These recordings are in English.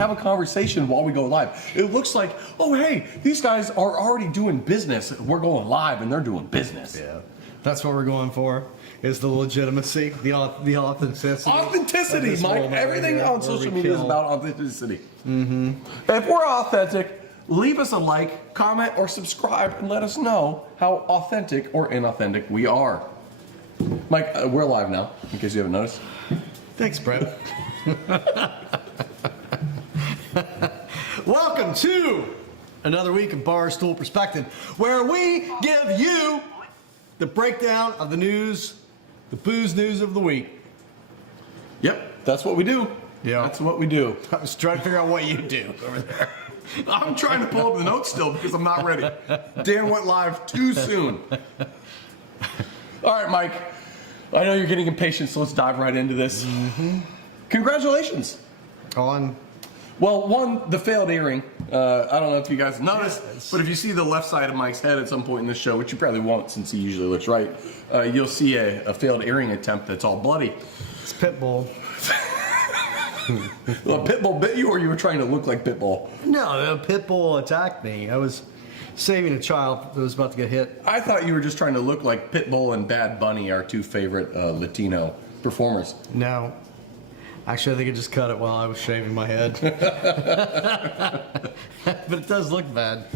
have a conversation while we go live. It looks like, oh hey, these guys are already doing business. We're going live and they're doing business. Yeah, that's what we're going for. Is the legitimacy, the authenticity. Authenticity, Mike. Everything on social media is about authenticity. Mm-hmm. If we're authentic, leave us a like, comment, or subscribe and let us know how authentic or inauthentic we are. Mike, we're live now, in case you haven't noticed. Thanks, Brett. Welcome to another week of Barstool Perspective, where we give you the breakdown of the news, the booze news of the week. Yep, that's what we do. Yeah, that's what we do. I was trying to figure out what you do over there. I'm trying to pull up the notes still because I'm not ready. Dan went live too soon. All right, Mike. I know you're getting impatient, so let's dive right into this. Mm-hmm. Congratulations. On? Well, one, the failed earring. I don't know if you guys noticed, but if you see the left side of Mike's head at some point in this show, which you probably won't since he usually looks right, you'll see a failed earring attempt that's all bloody. It's Pitbull. Well, Pitbull bit you, or you were trying to look like Pitbull? No, Pitbull attacked me. I was saving a child that was about to get hit. I thought you were just trying to look like Pitbull and Bad Bunny, our two favorite Latino performers. No. Actually, I think it just cut it while I was shaving my head. But it does look bad.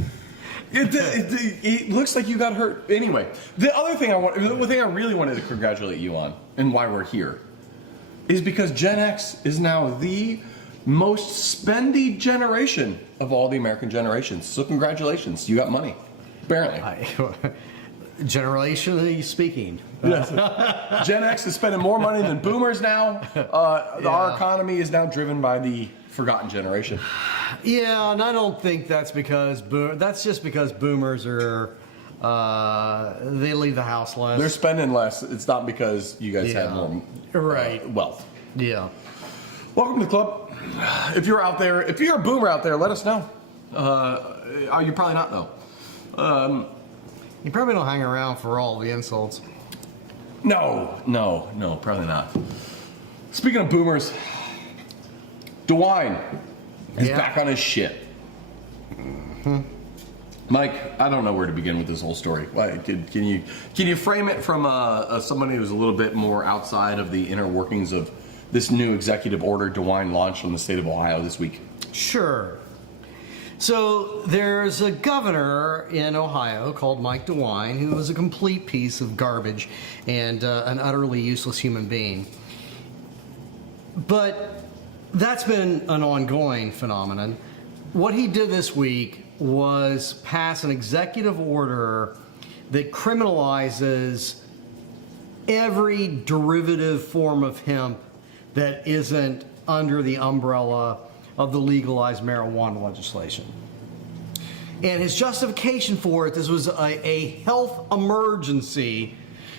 It looks like you got hurt. Anyway, the thing I really wanted to congratulate you on, and why we're here, is because Gen X is now the most spendy generation of all the American generations. So congratulations, you got money, apparently. Generationally speaking. Yes. Gen X is spending more money than boomers now. Our economy is now driven by the forgotten generation. Yeah, and I don't think that's because that's just because boomers are they leave the house less. They're spending less. It's not because you guys have more wealth. Yeah. Welcome to the club. If you're out there, if you're a boomer out there, let us know. You're probably not though. You probably don't hang around for all the insults. No, probably not. Speaking of boomers, DeWine is back on his shit. Mm-hmm. Mike, I don't know where to begin with this whole story. Can you frame it from somebody who's a little bit more outside of the inner workings of this new executive order DeWine launched from the state of Ohio this week? Sure. So there's a governor in Ohio called Mike DeWine who is a complete piece of garbage and an utterly useless human being. But that's been an ongoing phenomenon. What he did this week was pass an executive order that criminalizes every derivative form of hemp that isn't under the umbrella of the legalized marijuana legislation. And his justification for it, this was a health emergency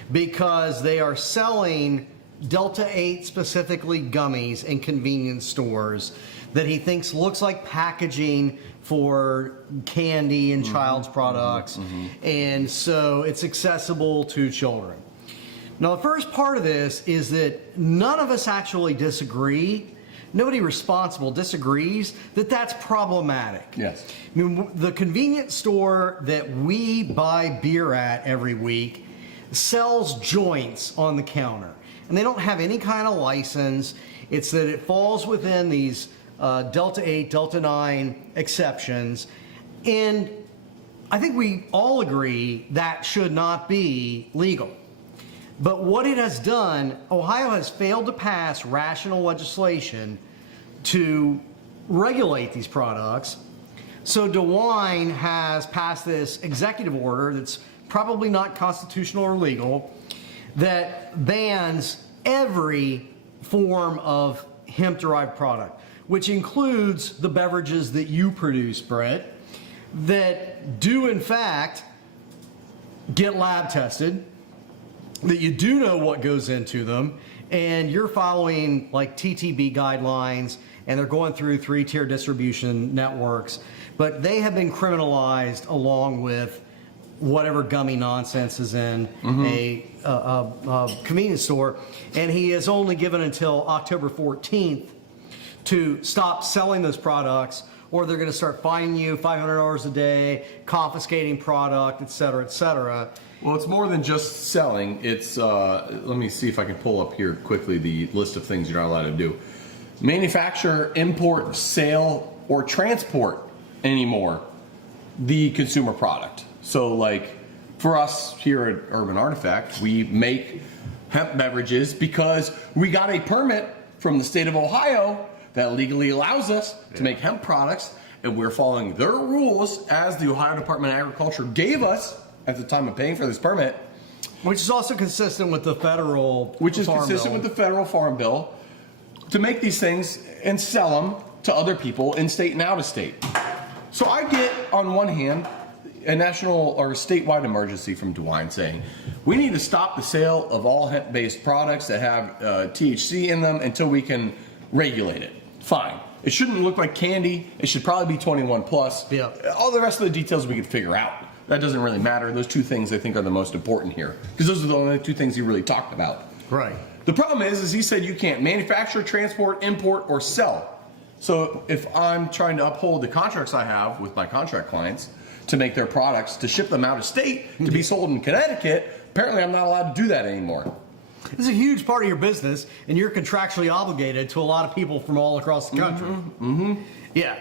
because they are selling Delta 8 specifically gummies in convenience stores that he thinks looks like packaging for candy and child's products. And so it's accessible to children. Now the first part of this is that none of us actually disagree. Nobody responsible disagrees that that's problematic. Yes. I mean, the convenience store that we buy beer at every week sells joints on the counter. And they don't have any kind of license. It's that it falls within these Delta 8, Delta 9 exceptions. And I think we all agree that should not be legal. But what it has done, Ohio has failed to pass rational legislation to regulate these products. So DeWine has passed this executive order that's probably not constitutional or legal that bans every form of hemp-derived product, which includes the beverages that you produce, Brett, that do in fact get lab tested, that you do know what goes into them, and you're following like TTB guidelines, and they're going through 3-tier distribution networks, but they have been criminalized along with whatever gummy nonsense is in a convenience store. And he is only given until October 14th to stop selling those products, or they're going to start fining you $500 a day, confiscating product, et cetera, et cetera. Well, it's more than just selling. It's, let me see if I can pull up here quickly the list of things you're not allowed to do. Manufacture, import, sale, or transport anymore the consumer product. So like for us here at Urban Artifact, we make hemp beverages because we got a permit from the state of Ohio that legally allows us to make hemp products, and we're following their rules as the Ohio Department of Agriculture gave us at the time of paying for this permit. Which is also consistent with the federal Which is farm consistent bill. with the federal farm bill to make these things and sell them to other people in state and out of state. So I get, on one hand, a national or statewide emergency from DeWine saying, we need to stop the sale of all hemp-based products that have THC in them until we can regulate it. Fine. It shouldn't look like candy. It should probably be 21 plus. Yeah. All the rest of the details we can figure out. That doesn't really matter. Those two things I think are the most important here, because those are the only two things he really talked about. Right. The problem is he said you can't manufacture, transport, import, or sell. So if I'm trying to uphold the contracts I have with my contract clients to make their products, to ship them out of state, to be sold in Connecticut, apparently I'm not allowed to do that anymore. This is a huge part of your business, and you're contractually obligated to a lot of people from all across the country. Yeah.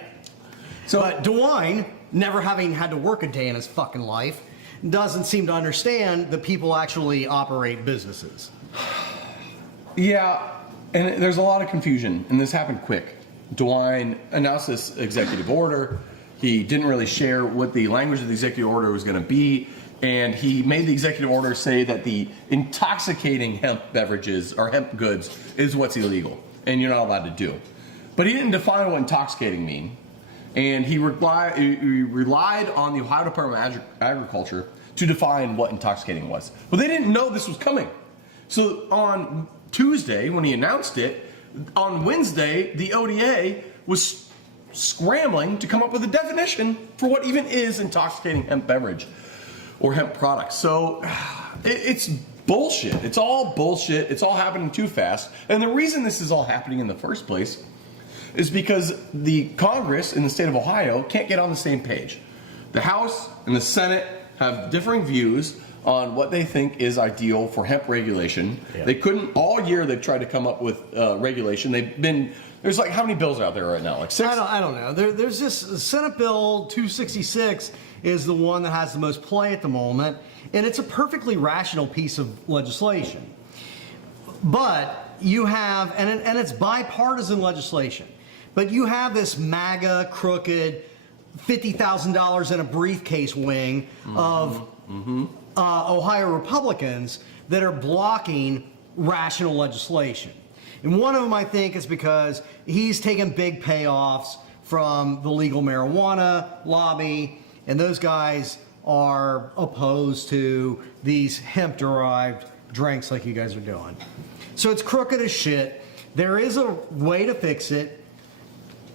So, But DeWine, never having had to work a day in his fucking life, doesn't seem to understand that people actually operate businesses. yeah, and there's a lot of confusion, and this happened quick. DeWine announced this executive order. He didn't really share what the language of the executive order was going to be, and he made the executive order say that the intoxicating hemp beverages or hemp goods is what's illegal, and you're not allowed to do. But he didn't define what intoxicating mean, and he relied on the Ohio Department of Agriculture to define what intoxicating was. But they didn't know this was coming. So on Tuesday, when he announced it, on Wednesday, the ODA was scrambling to come up with a definition for what even is intoxicating hemp beverage or hemp products. So it's bullshit. It's all bullshit. It's all happening too fast. And the reason this is all happening in the first place is because the Congress in the state of Ohio can't get on the same page. The House and the Senate have differing views on what they think is ideal for hemp regulation. Yeah. They couldn't, all year they've tried to come up with regulation. There's like, how many bills are out there right now? Like 6? I don't know. There's this Senate Bill 266 is the one that has the most play at the moment, and it's a perfectly rational piece of legislation. But you have, and it's bipartisan legislation, but you have this MAGA-crooked $50,000 in a briefcase wing of Ohio Republicans that are blocking rational legislation. And one of them, I think, is because he's taken big payoffs from the legal marijuana lobby, and those guys are opposed to these hemp-derived drinks like you guys are doing. So it's crooked as shit. There is a way to fix it.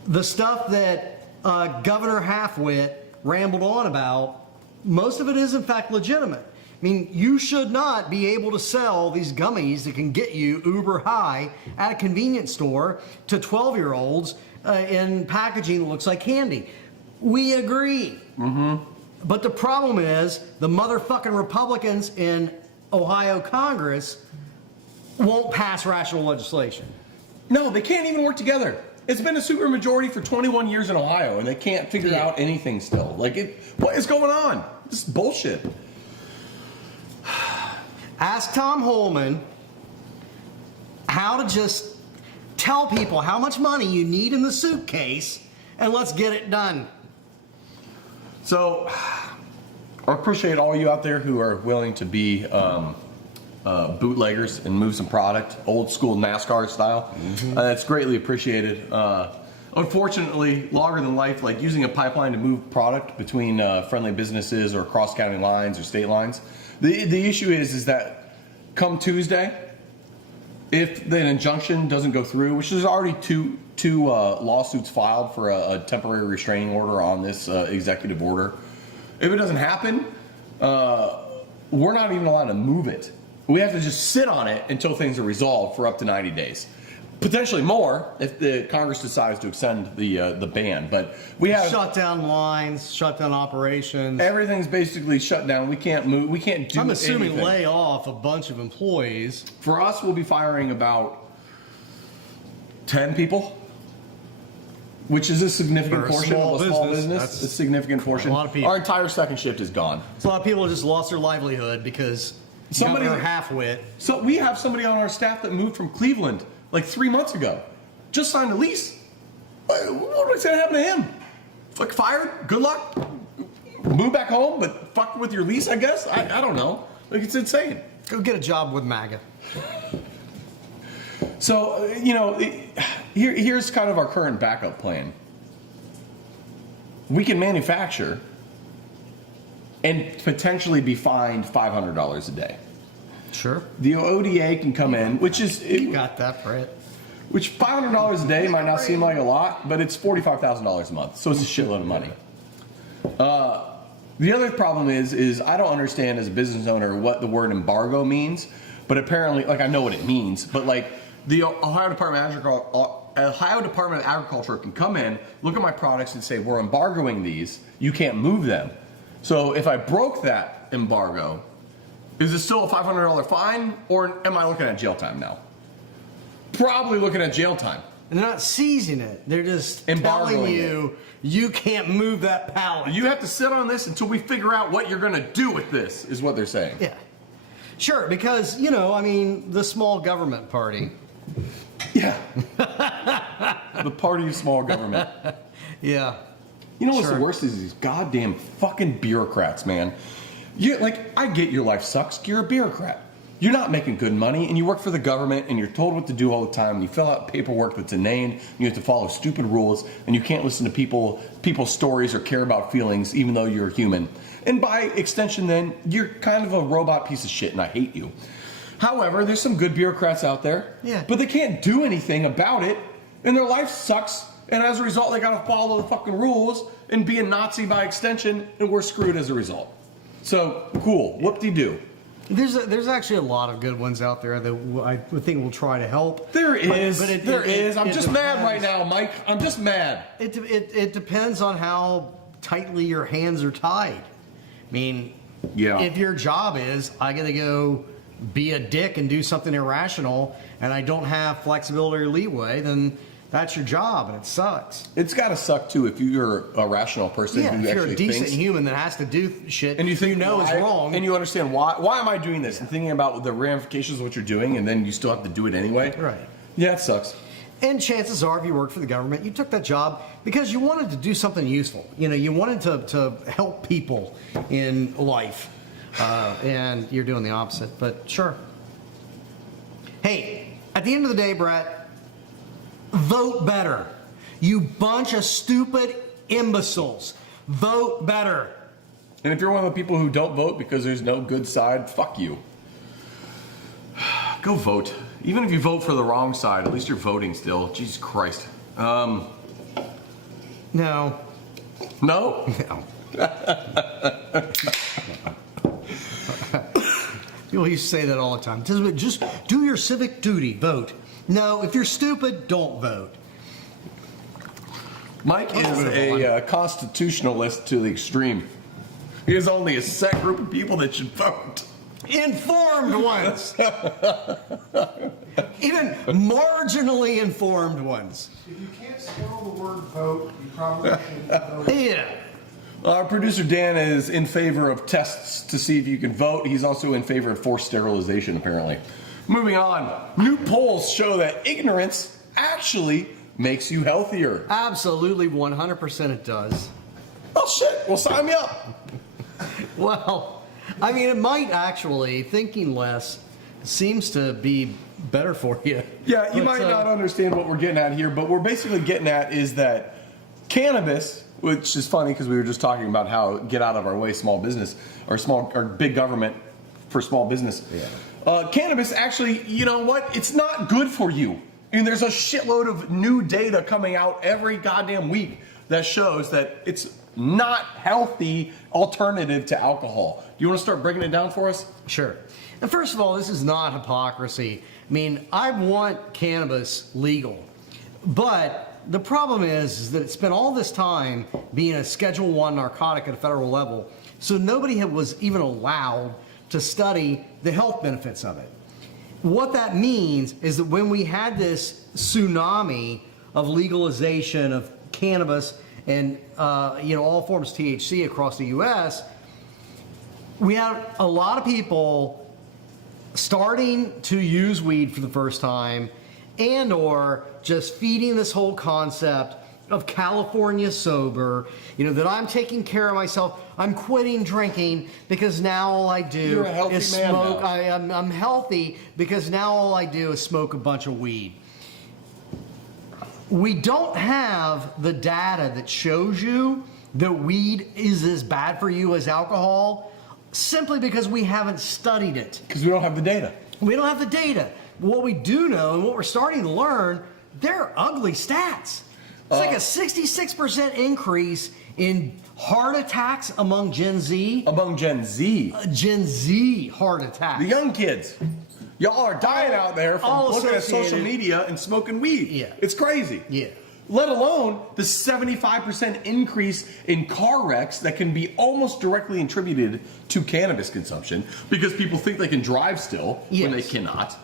The stuff that Governor Halfwit rambled on about, most of it is in fact legitimate. I mean, you should not be able to sell these gummies that can get you uber high at a convenience store to 12-year-olds in packaging that looks like candy. We agree. But the problem is the motherfucking Republicans in Ohio Congress won't pass rational legislation. No, they can't even work together. It's been a supermajority for 21 years in Ohio, and they can't figure out anything still. Like, what is going on? This is bullshit. Ask Tom Holman how to just tell people how much money you need in the suitcase, and let's get it done. So, I appreciate all you out there who are willing to be bootleggers and move some product, old school NASCAR style. That's greatly appreciated. Unfortunately, longer than life, like using a pipeline to move product between friendly businesses or cross county lines or state lines. The issue is that come Tuesday, if the injunction doesn't go through, which there's already two lawsuits filed for a temporary restraining order on this executive order, if it doesn't happen, we're not even allowed to move it. We have to just sit on it until things are resolved for up to 90 days. Potentially more if the Congress decides to extend the ban, but we have shut down lines, shut down operations. Everything's basically shut down. We can't move. We can't do. I'm assuming anything. lay off a bunch of employees. For us, we'll be firing about 10 people, which is a significant For a portion small of a small business, business. that's A significant portion. a lot of people. Our entire second shift is gone. So a lot of people just lost their livelihood because Somebody- Governor half-wit. So we have somebody on our staff that moved from Cleveland like 3 months ago. Just signed a lease. What's going to happen to him? Like fired? Good luck. Move back home, but fuck with your lease, I guess? I don't know. Like, it's insane. Go get a job with MAGA. So, here's kind of our current backup plan. We can manufacture and potentially be fined $500 a day. Sure. The ODA can come in, which is... You got that, Brett. Which $500 a day might not seem like a lot, but it's $45,000 a month, so it's a shitload of money. The other problem is I don't understand as a business owner what the word embargo means, but apparently, like I know what it means, but like the Ohio Department of Agriculture can come in, look at my products and say, we're embargoing these, you can't move them. So if I broke that embargo, is it still a $500 fine, or am I looking at jail time now? Probably looking at jail time. And they're not seizing it. They're just Embargoing telling you you can't move that pallet. You have to sit on this until we figure out what you're going to do with this, is what they're saying. Yeah. Sure, because, the small government party. Yeah. The party of small government. Yeah. You know what's Sure. the worst is these goddamn fucking bureaucrats, man. I get your life sucks. You're a bureaucrat. You're not making good money, and you work for the government, and you're told what to do all the time, and you fill out paperwork that's inane, and you have to follow stupid rules, and you can't listen to people's stories or care about feelings, even though you're a human. And by extension, then, you're kind of a robot piece of shit, and I hate you. However, there's some good bureaucrats out there, Yeah. but they can't do anything about it, and their life sucks, and as a result, they gotta follow the fucking rules and be a Nazi by extension, and we're screwed as a result. So, cool. Whoop-de-doo. There's actually a lot of good ones out there that I would think will try to help. There is. But There is. I'm just mad depends. right now, Mike. I'm just mad. It depends on how tightly your hands are tied. I mean, Yeah. if your job is, I got to go be a dick and do something irrational, and I don't have flexibility or leeway, then that's your job, and it sucks. It's got to suck too if you're a rational person Yeah, who if you're actually a decent thinks. human that has to do shit And you think know is why- wrong. and you understand why am I doing this, and thinking about the ramifications of what you're doing, and then you still have to do it anyway. Right. Yeah, it sucks. And chances are, if you work for the government, you took that job because you wanted to do something useful. You wanted to help people in life, and you're doing the opposite. But sure. Hey, at the end of the day, Brett, vote better. You bunch of stupid imbeciles. Vote better. And if you're one of the people who don't vote because there's no good side, fuck you. Go vote. Even if you vote for the wrong side, at least you're voting still. Jesus Christ. No. No? No. People used to say that all the time. Just do your civic duty, vote. No, if you're stupid, don't vote. Mike is a constitutionalist to the extreme. He has only a set group of people that should vote. Informed ones. Even marginally informed ones. If you can't spell the word vote, you probably shouldn't vote. Yeah. Our producer Dan is in favor of tests to see if you can vote. He's also in favor of forced sterilization, apparently. Moving on. New polls show that ignorance actually makes you healthier. Absolutely, 100% it does. Oh, shit. Well, sign me up. Well, I mean, it might actually. Thinking less seems to be better for you. Yeah, you But, might not understand what we're getting at here, but we're basically getting at is that cannabis, which is funny because we were just talking about how get out of our way small business or big government for small business. Yeah. Cannabis actually, you know what? It's not good for you. And there's a shitload of new data coming out every goddamn week that shows that it's not healthy alternative to alcohol. Do you want to start breaking it down for us? Sure. And first of all, this is not hypocrisy. I mean, I want cannabis legal, but the problem is that it spent all this time being a Schedule 1 narcotic at a federal level, so nobody was even allowed to study the health benefits of it. What that means is that when we had this tsunami of legalization of cannabis and all forms of THC across the U.S., we had a lot of people starting to use weed for the first time, and or just feeding this whole concept of California sober, that I'm taking care of myself. I'm quitting drinking because now all I do You're a healthy is man smoke. now. I'm healthy because now all I do is smoke a bunch of weed. We don't have the data that shows you that weed is as bad for you as alcohol, simply because we haven't studied it. Because we don't have the data. We don't have the data. What we do know, and what we're starting to learn, they're ugly stats. It's like a 66% increase in heart attacks among Gen Z. Among Gen Z. Gen Z heart attacks. The young kids. Y'all are dying out there from all looking at social associated. media and smoking weed. Yeah. It's crazy. Yeah. Let alone the 75% increase in car wrecks that can be almost directly attributed to cannabis consumption because people think they can drive still when they Yes. cannot.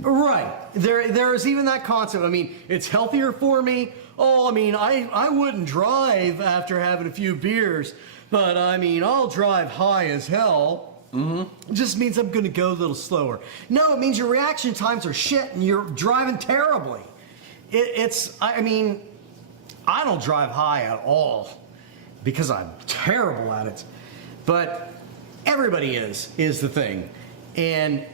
Right. There is even that concept. I mean, it's healthier for me. Oh, I mean, I wouldn't drive after having a few beers, but I mean, I'll drive high as hell. It just means I'm going to go a little slower. No, it means your reaction times are shit and you're driving terribly. I mean, I don't drive high at all because I'm terrible at it. But everybody is the thing. And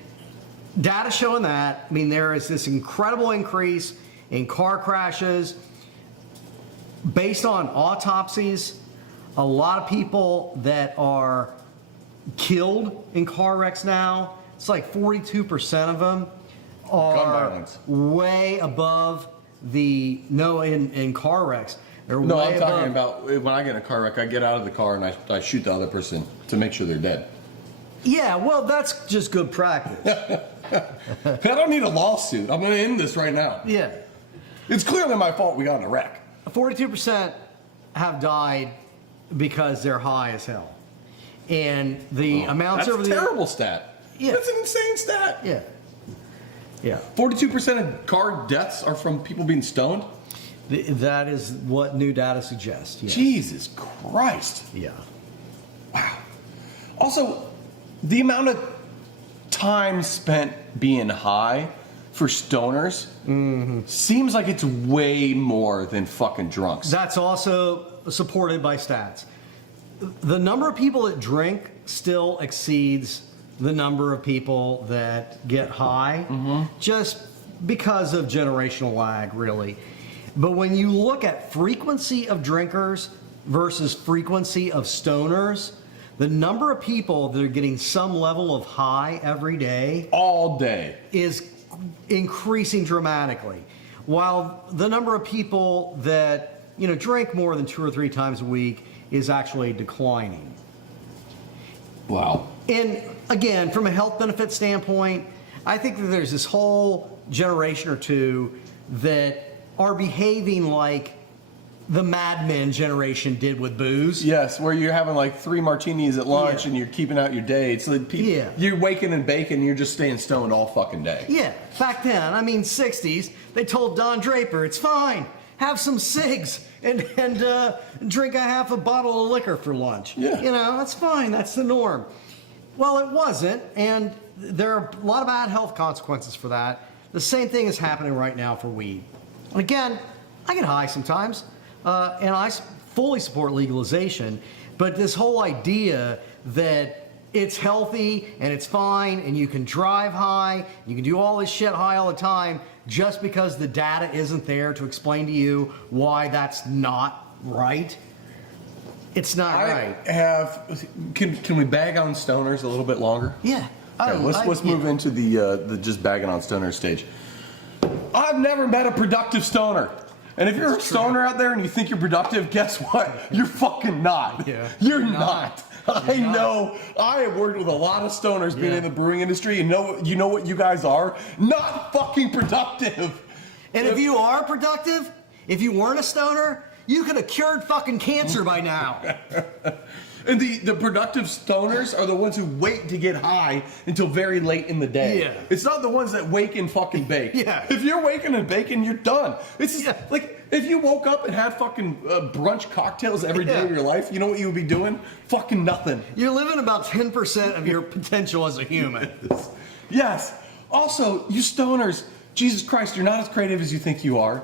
data showing that, I mean, there is this incredible increase in car crashes. Based on autopsies, a lot of people that are killed in car wrecks now, it's like 42% of them Gun are violence. way above in car wrecks. They're No, way I'm talking above. about when I get in a car wreck, I get out of the car and I shoot the other person to make sure they're dead. Yeah, well, that's just good practice. I don't need a lawsuit. I'm going to end this right now. Yeah. It's clearly my fault we got in a wreck. 42% have died because they're high as hell. And the amounts That's over a the terrible stat. Yeah. That's an insane stat. Yeah. Yeah. 42% of car deaths are from people being stoned? That is what new data suggests. Yes. Jesus Christ. Yeah. Wow. Also, the amount of time spent being high for stoners seems like it's way more than fucking drunks. That's also supported by stats. The number of people that drink still exceeds the number of people that get high, just because of generational lag, really. But when you look at frequency of drinkers versus frequency of stoners, the number of people that are getting some level of high every day All day. is increasing dramatically, while the number of people that drink more than 2 or 3 times a week is actually declining. Wow. And again, from a health benefit standpoint, I think that there's this whole generation or two that are behaving like the Mad Men generation did with booze. Yes, where you're having like 3 martinis at lunch Yeah. and you're keeping out your day. It's like people, Yeah. you're waking and baking, you're just staying stoned all fucking day. Yeah, back then, 60s, they told Don Draper, it's fine, have some cigs and drink a half a bottle of liquor for lunch. Yeah. That's fine, that's the norm. Well, it wasn't, and there are a lot of bad health consequences for that. The same thing is happening right now for weed. And again, I get high sometimes, and I fully support legalization, but this whole idea that it's healthy and it's fine and you can drive high, you can do all this shit high all the time, just because the data isn't there to explain to you why that's not right. It's not right. Can we bag on stoners a little bit longer? Yeah. Okay, let's move into the just bagging on stoners stage. I've never met a productive stoner. And if you're a stoner out there and you think you're productive, guess what? You're fucking not. Yeah. You're not. I know. I have worked with a lot of stoners being in the brewing industry, and you know what you guys are? Not fucking productive. And if you are productive, if you weren't a stoner, you could have cured fucking cancer by now. And the productive stoners are the ones who wait to get high until very late in the day. Yeah. It's not the ones that wake and fucking bake. Yeah. If you're waking and baking, you're done. It's just, like, if you woke up and had fucking brunch cocktails every day of your life, you know what you would be doing? Fucking nothing. You're living about 10% of your potential as a human. Yes. Also, you stoners, Jesus Christ, you're not as creative as you think you are.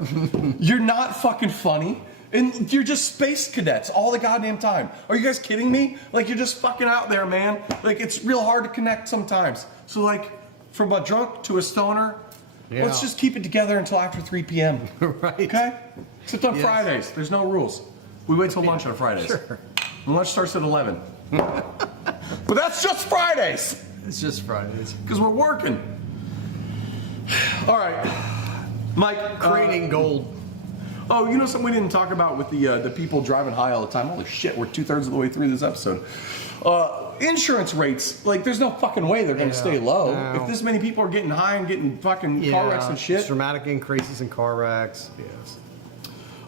You're not fucking funny. And you're just space cadets all the goddamn time. Are you guys kidding me? Like, you're just fucking out there, man. Like, it's real hard to connect sometimes. So, like, from a drunk to a stoner, let's just keep it together until after 3 p.m. Right. Okay? Except on Fridays. There's no rules. We wait till lunch on Fridays. Sure. And lunch starts at 11. But that's just Fridays. It's just Fridays. Because we're working. All right. Mike. Creating gold. Oh, you know something we didn't talk about with the people driving high all the time? Holy shit, we're 2/3 of the way through this episode. Insurance rates, like, there's no fucking way they're going to stay low. No. If this many people are getting high and getting fucking car wrecks and shit. Dramatic increases in car wrecks. Yes.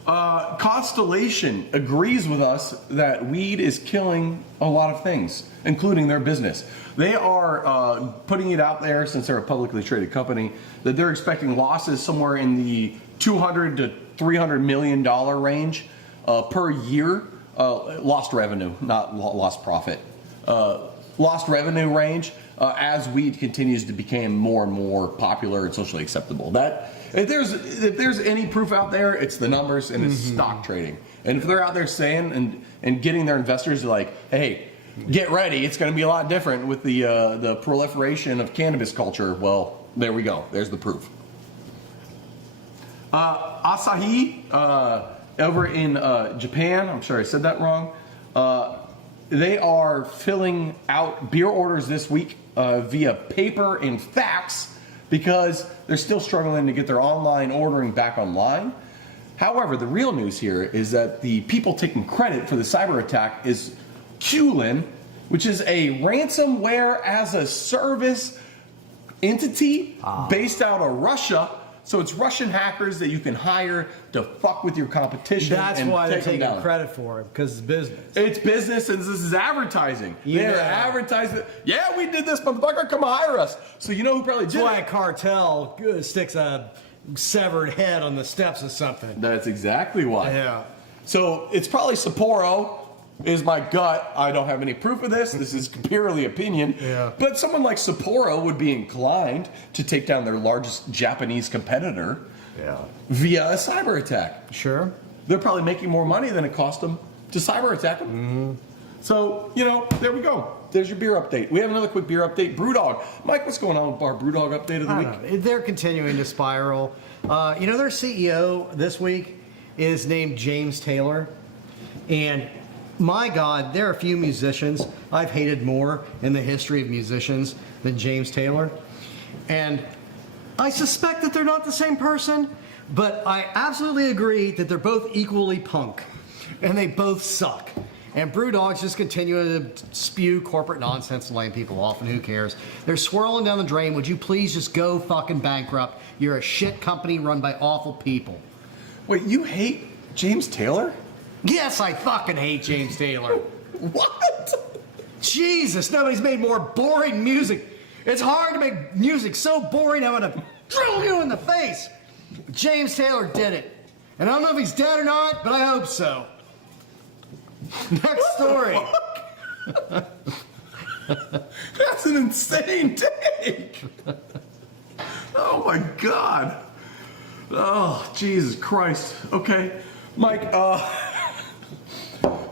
Constellation agrees with us that weed is killing a lot of things, including their business. They are putting it out there, since they're a publicly traded company, that they're expecting losses somewhere in the $200 to $300 million range per year. Lost revenue, not lost profit. Lost revenue range as weed continues to become more and more popular and socially acceptable. That if there's any proof out there, it's the numbers and it's stock trading. And if they're out there saying and getting their investors to, like, hey, get ready, it's going to be a lot different with the proliferation of cannabis culture. Well, there we go. There's the proof. Asahi, over in Japan, I'm sorry I said that wrong, they are filling out beer orders this week via paper and fax because they're still struggling to get their online ordering back online. However, the real news here is that the people taking credit for the cyber attack is Qlin, which is a ransomware as a service entity based out of Russia. So it's Russian hackers that you can hire to fuck with your competition. That's and why they're take them taking down. credit for it, because it's business. It's business, and this is advertising. Yeah. They're advertising. Yeah, we did this, motherfucker. Come hire us. So you know who probably did That's why a it? cartel sticks a severed head on the steps of something. That's exactly why. Yeah. So it's probably Sapporo. Is my gut. I don't have any proof of this. This is purely opinion. Yeah. But someone like Sapporo would be inclined to take down their largest Japanese competitor via a cyber attack. Sure. They're probably making more money than it cost them to cyber attack them. So, you know, there we go. There's your beer update. We have another quick beer update. Brewdog. Mike, what's going on with our Brewdog update of the week? They're continuing to spiral. You know, their CEO this week is named James Taylor. And my God, there are a few musicians I've hated more in the history of musicians than James Taylor. And I suspect that they're not the same person, but I absolutely agree that they're both equally punk. And they both suck. And Brewdog's just continuing to spew corporate nonsense and laying people off, and who cares? They're swirling down the drain. Would you please just go fucking bankrupt? You're a shit company run by awful people. Wait, you hate James Taylor? Yes, I fucking hate James Taylor. What? Jesus, nobody's made more boring music. It's hard to make music so boring I'm gonna drill you in the face. James Taylor did it. And I don't know if he's dead or not, but I hope so. Next story. That's an insane take. Oh my God. Oh, Jesus Christ. Okay, Mike,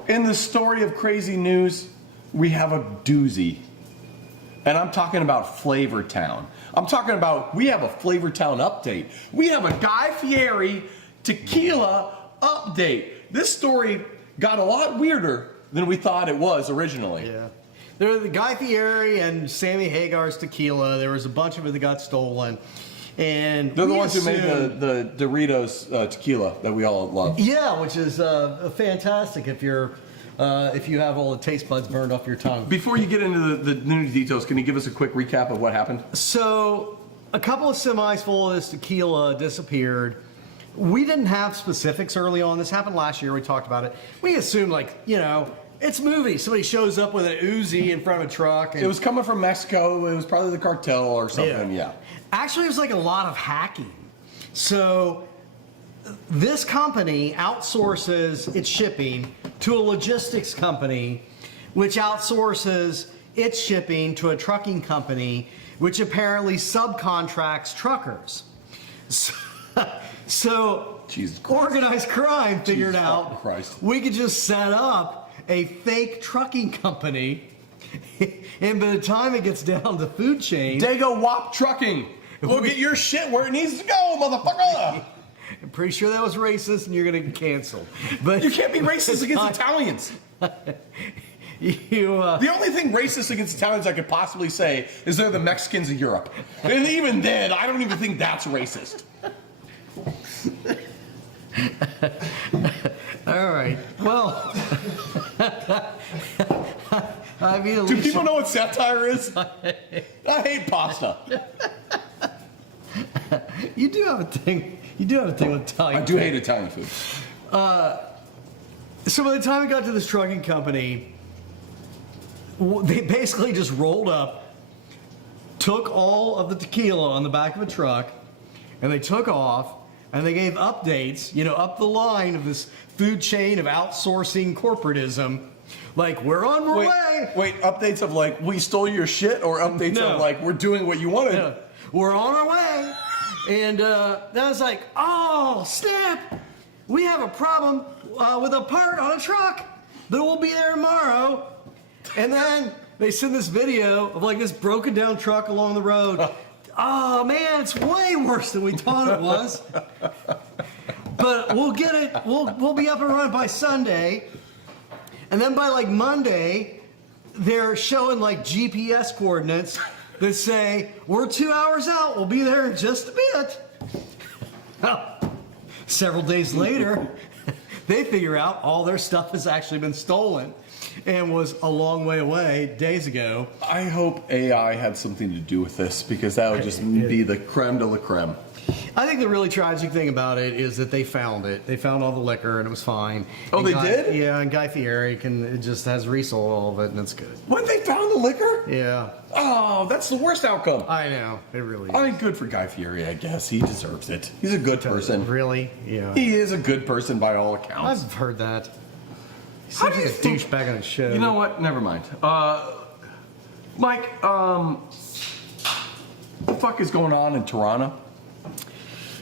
in the story of crazy news, we have a doozy. And I'm talking about Flavor Town. I'm talking about, we have a Flavor Town update. We have a Guy Fieri Tequila update. This story got a lot weirder than we thought it was originally. Yeah. There were the Guy Fieri and Sammy Hagar's tequila. There was a bunch of it that got stolen. And They're the we ones who made assume- the Doritos tequila that we all love. Yeah, which is fantastic if you have all the taste buds burned off your tongue. Before you get into the new details, can you give us a quick recap of what happened? So, a couple of semis full of this tequila disappeared. We didn't have specifics early on. This happened last year. We talked about it. We assumed, it's a movie. Somebody shows up with an Uzi in front of a truck. And It was coming from Mexico. It was probably the cartel or something. Yeah. Actually, it was like a lot of hacking. So, this company outsources its shipping to a logistics company, which outsources its shipping to a trucking company, which apparently subcontracts truckers. So Jesus Christ. organized crime figured Jesus out fucking Christ. we could just set up a fake trucking company, and by the time it gets down the food chain, Dago Wop Trucking. We'll get your shit where it needs to go, motherfucker. I'm pretty sure that was racist, and you're going to get canceled. But You can't be racist against Italians. The only thing racist against Italians I could possibly say is they're the Mexicans of Europe. And even then, I don't even think that's racist. All right. Well, I mean, at Do least people know what satire is? I hate pasta. you do have a thing. You do have a thing with Italian. I do hate Italian food. So by the time we got to this trucking company, they basically just rolled up, took all of the tequila on the back of a truck, and they took off, and they gave updates, up the line of this food chain of outsourcing corporatism. Like, we're on our way. Wait, updates of like, we stole your shit, or updates No. of like, we're doing what you wanted? Yeah, we're on our way. And then I was like, oh, snap. We have a problem with a part on a truck that will be there tomorrow. And then they send this video of like this broken down truck along the road. Oh man, it's way worse than we thought it was. But we'll get it. We'll be up and running by Sunday. And then by like Monday, they're showing like GPS coordinates that say, we're 2 hours out. We'll be there in just a bit. Several days later, they figure out all their stuff has actually been stolen and was a long way away days ago. I hope AI had something to do with this, because that would just be the creme de la creme. I think the really tragic thing about it is that they found it. They found all the liquor and it was fine. Oh, And they Guy- did? Yeah, and Guy Fieri it just has resold all of it and it's good. What, they found the liquor? Yeah, Oh, that's the worst outcome. I know. It really is. I mean, good for Guy Fieri, I guess. He deserves it. He's a good person. Really? Yeah. He is a good person by all accounts. I've heard that. He How seems do like you a think- douchebag on a show. You know what? Never mind. Mike, what the fuck is going on in Toronto?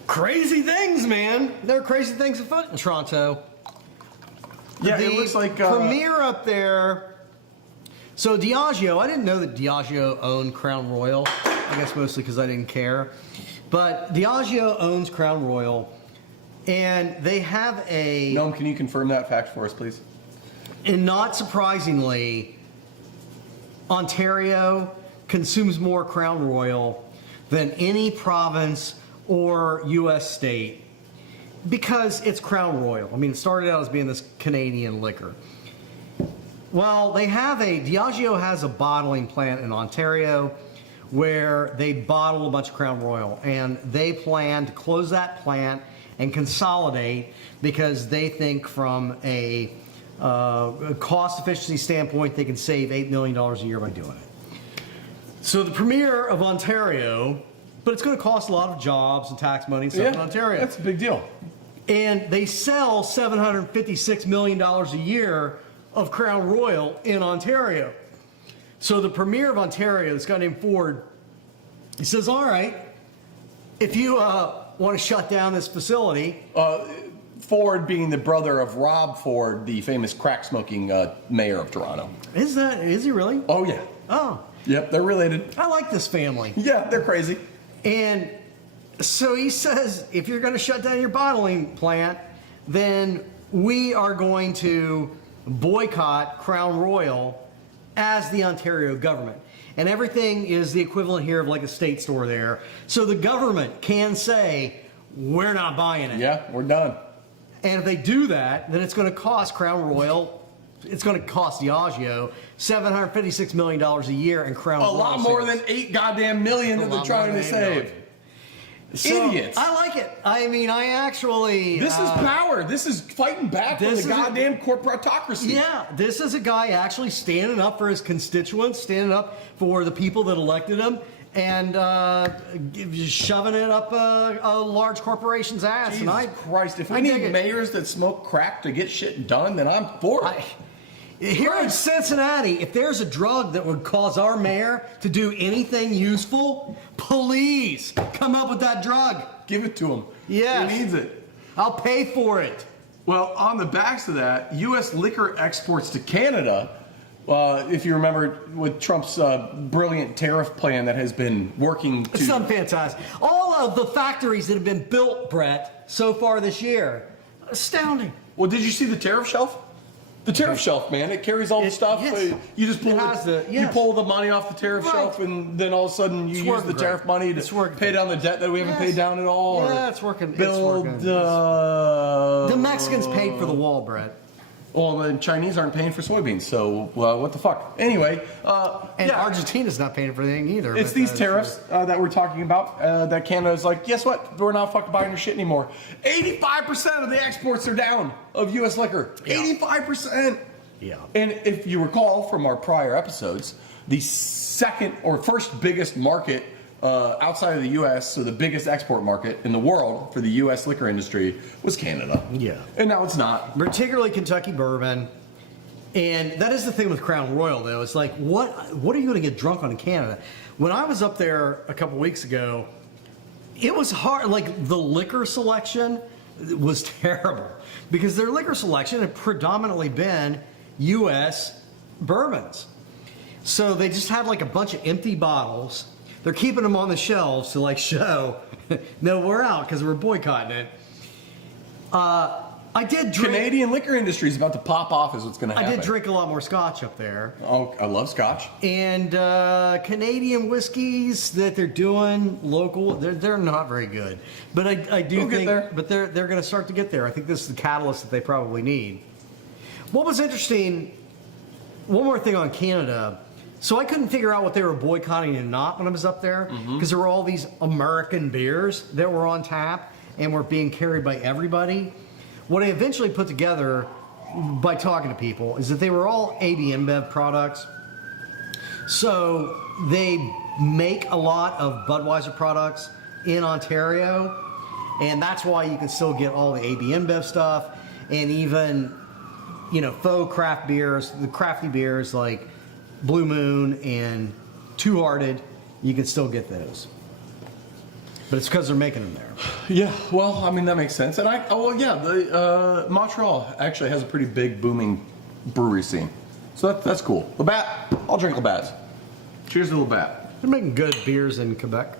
Crazy things, man. There are crazy things afoot in Toronto. Yeah, The it looks like premier up there. So Diageo, I didn't know that Diageo owned Crown Royal. I guess mostly because I didn't care. But Diageo owns Crown Royal, and they have a. Noam, can you confirm that fact for us, please? And not surprisingly, Ontario consumes more Crown Royal than any province or U.S. state because it's Crown Royal. I mean, it started out as being this Canadian liquor. Well, Diageo has a bottling plant in Ontario where they bottle a bunch of Crown Royal, and they plan to close that plant and consolidate because they think from a cost efficiency standpoint they can save $8 million a year by doing it. So the premier of Ontario, but it's going to cost a lot of jobs and tax money and stuff in Ontario. That's a big deal. And they sell $756 million a year of Crown Royal in Ontario. So the premier of Ontario, this guy named Ford, he says, all right, if you want to shut down this facility. Ford being the brother of Rob Ford, the famous crack-smoking mayor of Toronto. Is he really? Oh, yeah. Oh, Yep, they're related. I like this family. Yeah, they're crazy. And so he says, if you're going to shut down your bottling plant, then we are going to boycott Crown Royal as the Ontario government. and everything is the equivalent here of like a state store there. So the government can say, we're not buying it. Yeah, we're done. And if they do that, then it's going to cost Crown Royal, it's going to cost Diageo $756 million a year in Crown Royal A lot more sales. than 8 goddamn million that they're trying to save. So, Idiots. I like it. I mean, I actually... This is power. This is fighting back from this the is a- goddamn corporatocracy. Yeah, this is a guy actually standing up for his constituents, standing up for the people that elected him, and shoving it up a large corporation's ass. Jesus and Christ, if we I dig need it. mayors that smoke crack to get shit done, then I'm for it. Here in Cincinnati, if there's a drug that would cause our mayor to do anything useful, please come up with that drug. Give it to him. Yes. He needs it. I'll pay for it. Well, on the backs of that, U.S. liquor exports to Canada, if you remember with Trump's brilliant tariff plan that has been working to... It's done fantastic. All of the factories that have been built, Brett, so far this year, astounding. Well, did you see the tariff shelf? The tariff shelf, man, it carries all the stuff. yes. You just pull It has the- you yes. pull the money off the tariff Right. shelf, and then all of a sudden you It's use working the tariff great. money It's to working pay down the debt that we haven't Yes. paid down at all. Yeah, or it's working. It's Build. working. The Mexicans paid for the wall, Brett. Well, the Chinese aren't paying for soybeans, so what the fuck? Anyway, And yeah. Argentina's not paying for anything either. It's but, these tariffs that we're talking about that Canada's like, guess what? We're not fucking buying your shit anymore. 85% of the exports are down of U.S. liquor. Yeah. 85%. Yeah. And if you recall from our prior episodes, the second or first biggest market outside of the U.S., so the biggest export market in the world for the U.S. liquor industry was Canada. Yeah. And now it's not. Particularly Kentucky bourbon. And that is the thing with Crown Royal, though. It's like, what are you going to get drunk on in Canada? When I was up there a couple weeks ago, it was hard. Like, the liquor selection was terrible because their liquor selection had predominantly been U.S. bourbons. So they just had like a bunch of empty bottles. They're keeping them on the shelves to like show, no, we're out because we're boycotting it. I did drink. Canadian liquor industry is about to pop off is what's going to happen. I did drink a lot more scotch up there. Oh, I love scotch. And Canadian whiskeys that they're doing local, they're not very good. But I do We'll get think, there. but they're going to start to get there. I think this is the catalyst that they probably need. What was interesting, one more thing on Canada. So I couldn't figure out what they were boycotting and not when I was up there because there were all these American beers that were on tap and were being carried by everybody. What I eventually put together by talking to people is that they were all AB InBev products. So they make a lot of Budweiser products in Ontario, and that's why you can still get all the AB InBev stuff and even, you know, faux craft beers, the crafty beers like Blue Moon and Two Hearted, you can still get those. But it's because they're making them there. Yeah, well, I mean, that makes sense. And the Montreal actually has a pretty big, booming brewery scene. So that's cool. Labatt, I'll drink Labatt's. Cheers to Labatt. They're making good beers in Quebec.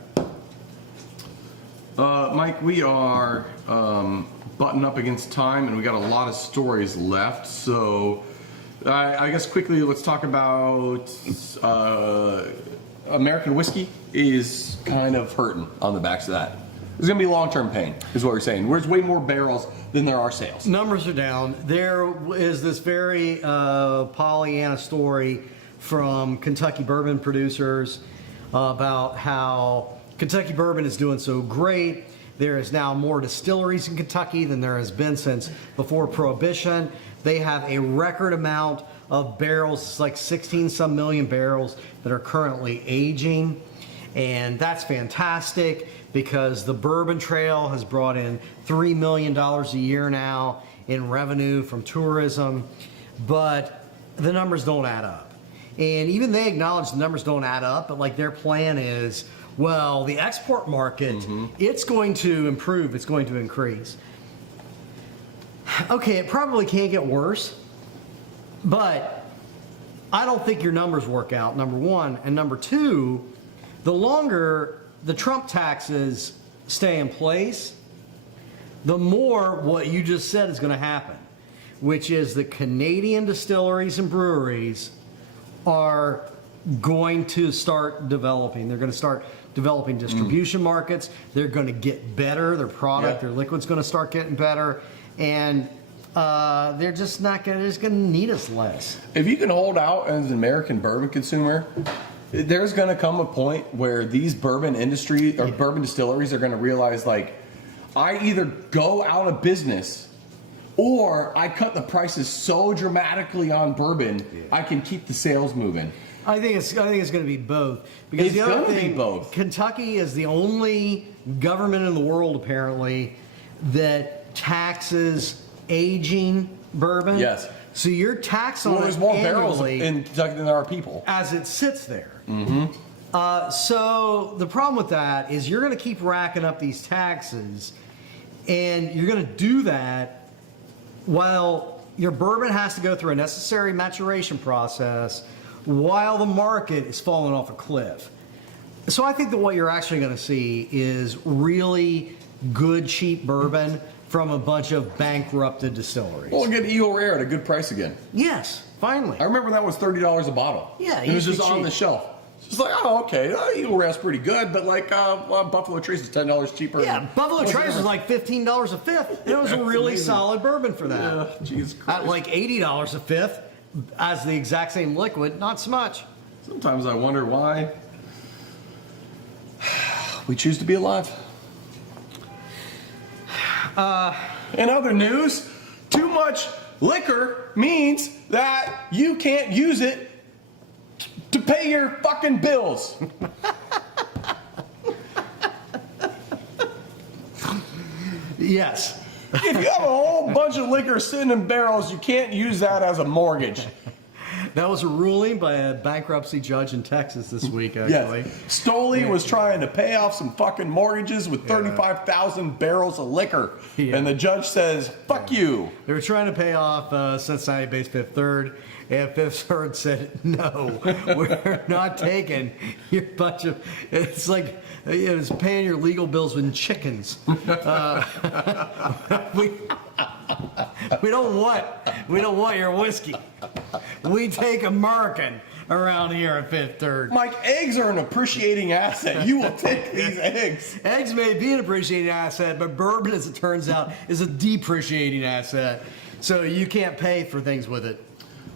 Mike, we are buttoned up against time, and we got a lot of stories left. So I guess quickly, let's talk about American whiskey is kind of hurting on the backs of that. There's going to be long-term pain, is what we're saying. There's way more barrels than there are sales. Numbers are down. There is this very Pollyanna story from Kentucky bourbon producers about how Kentucky bourbon is doing so great. There is now more distilleries in Kentucky than there has been since before Prohibition. They have a record amount of barrels. It's like 16-some million barrels that are currently aging. And that's fantastic because the Bourbon Trail has brought in $3 million a year now in revenue from tourism. But the numbers don't add up. And even they acknowledge the numbers don't add up, but like their plan is, well, the export market, it's going to improve, it's going to increase. Okay, it probably can't get worse, but I don't think your numbers work out, number one. And number two, the longer the Trump taxes stay in place, the more what you just said is going to happen, which is the Canadian distilleries and breweries are going to start developing. They're going to start developing distribution markets. They're going to get better. Their product, their liquid's going to start getting better, and they're just not going to. They're just going to need us less. If you can hold out as an American bourbon consumer, there's going to come a point where these bourbon industry or bourbon distilleries are going to realize, like, I either go out of business or I cut the prices so dramatically on bourbon, I can keep the sales moving. I think it's going to be both. Because It's the other gonna be thing, both. Kentucky is the only government in the world apparently that taxes aging bourbon. Yes. So your tax on There's it more barrels annually in Kentucky than there are people. as it sits there. So the problem with that is you're going to keep racking up these taxes, and you're going to do that while your bourbon has to go through a necessary maturation process while the market is falling off a cliff. So I think that what you're actually going to see is really good, cheap bourbon from a bunch of bankrupted distilleries. Well, get Eagle Rare at a good price again. Yes, finally. I remember that was $30 a bottle. Yeah, it was used to just be on cheap. the shelf. It's just like, oh, okay, Eagle Rare's pretty good, but like Buffalo Trace is $10 cheaper. Yeah, than- Buffalo Trace was like $15 a fifth. It was a really solid bourbon for that. Yeah, Jesus Christ. At like $80 a fifth, as the exact same liquid, not so much. Sometimes I wonder why we choose to be alive. In other news, too much liquor means that you can't use it to pay your fucking bills. Yes. If you have a whole bunch of liquor sitting in barrels, you can't use that as a mortgage. That was a ruling by a bankruptcy judge in Texas this week, actually. Yes. Stoley was trying to pay off some fucking mortgages with 35,000 barrels of liquor. Yeah. And the judge says, fuck you. They were trying to pay off Cincinnati-based Fifth Third, and Fifth Third said, no, we're not taking your bunch of... It's like it was paying your legal bills with chickens. We don't want your whiskey. We take American around here at Fifth Third. Mike, eggs are an appreciating asset. You will take these eggs. Eggs may be an appreciating asset, but bourbon, as it turns out, is a depreciating asset. So you can't pay for things with it.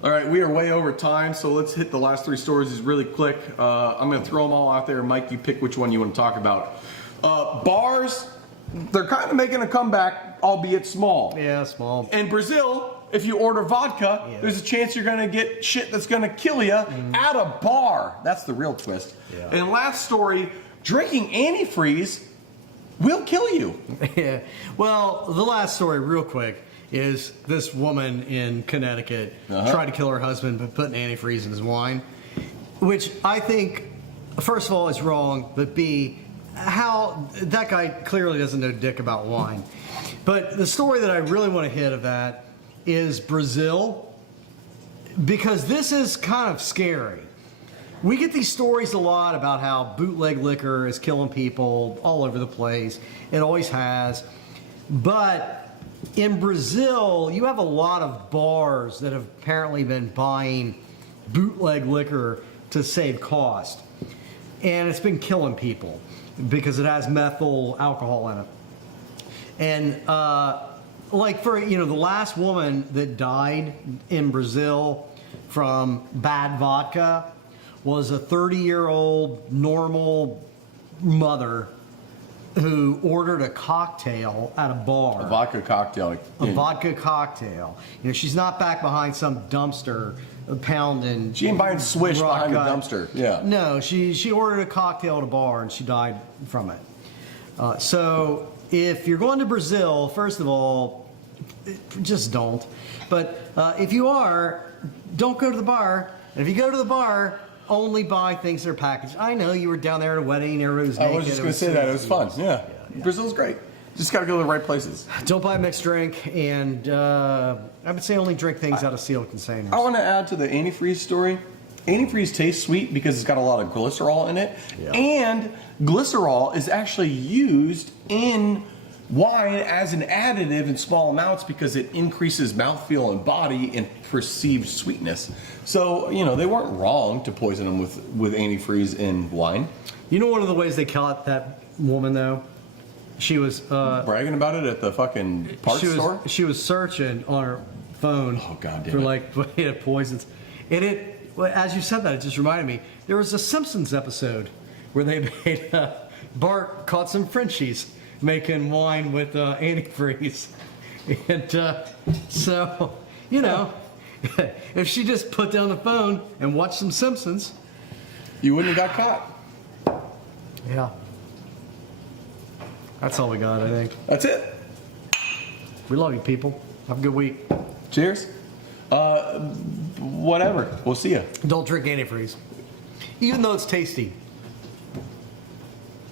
All right, we are way over time, so let's hit the last three stories really quick. I'm going to throw them all out there. Mike, you pick which one you want to talk about. Bars, they're kind of making a comeback, albeit small. Yeah, small. In Brazil, if you order vodka, there's a chance you're going to get shit that's going to kill you at a bar. That's the real twist. Yeah. And last story, drinking antifreeze will kill you. Yeah. Well, the last story, real quick, is this woman in Connecticut tried to kill her husband by putting antifreeze in his wine, which I think, first of all, is wrong, but B, how that guy clearly doesn't know dick about wine. But the story that I really want to hit of that is Brazil, because this is kind of scary. We get these stories a lot about how bootleg liquor is killing people all over the place. It always has. But in Brazil, you have a lot of bars that have apparently been buying bootleg liquor to save cost. And it's been killing people because it has methyl alcohol in it. And like for, the last woman that died in Brazil from bad vodka was a 30-year-old normal mother who ordered a cocktail at a bar. A vodka cocktail. A vodka cocktail. She's not back behind some dumpster pounding. She ain't buying Swish rock behind the gut. dumpster. Yeah. No, she ordered a cocktail at a bar and she died from it. So if you're going to Brazil, first of all, just don't. But if you are, don't go to the bar. And if you go to the bar, only buy things that are packaged. I know you were down there at a wedding, everybody was naked. I was just going to say that. It was fun. Yeah. Brazil's great. Just got to go to the right places. Don't buy a mixed drink, and I would say only drink things out of sealed containers. I want to add to the antifreeze story. Antifreeze tastes sweet because it's got a lot of glycerol in it. Yeah. And glycerol is actually used in wine as an additive in small amounts because it increases mouthfeel and body and perceived sweetness. So, they weren't wrong to poison them with antifreeze in wine. You know, one of the ways they caught that woman, though? She was Bragging about it at the fucking parts store? She was searching on her phone for like poisons. And as you said that, it just reminded me. There was a Simpsons episode where they made Bart caught some Frenchies making wine with antifreeze. And so, if she just put down the phone and watched some Simpsons, you wouldn't have got caught. Yeah. That's all we got, I think. That's it. We love you, people. Have a good week. Cheers. Whatever. We'll see you. Don't drink antifreeze. Even though it's tasty.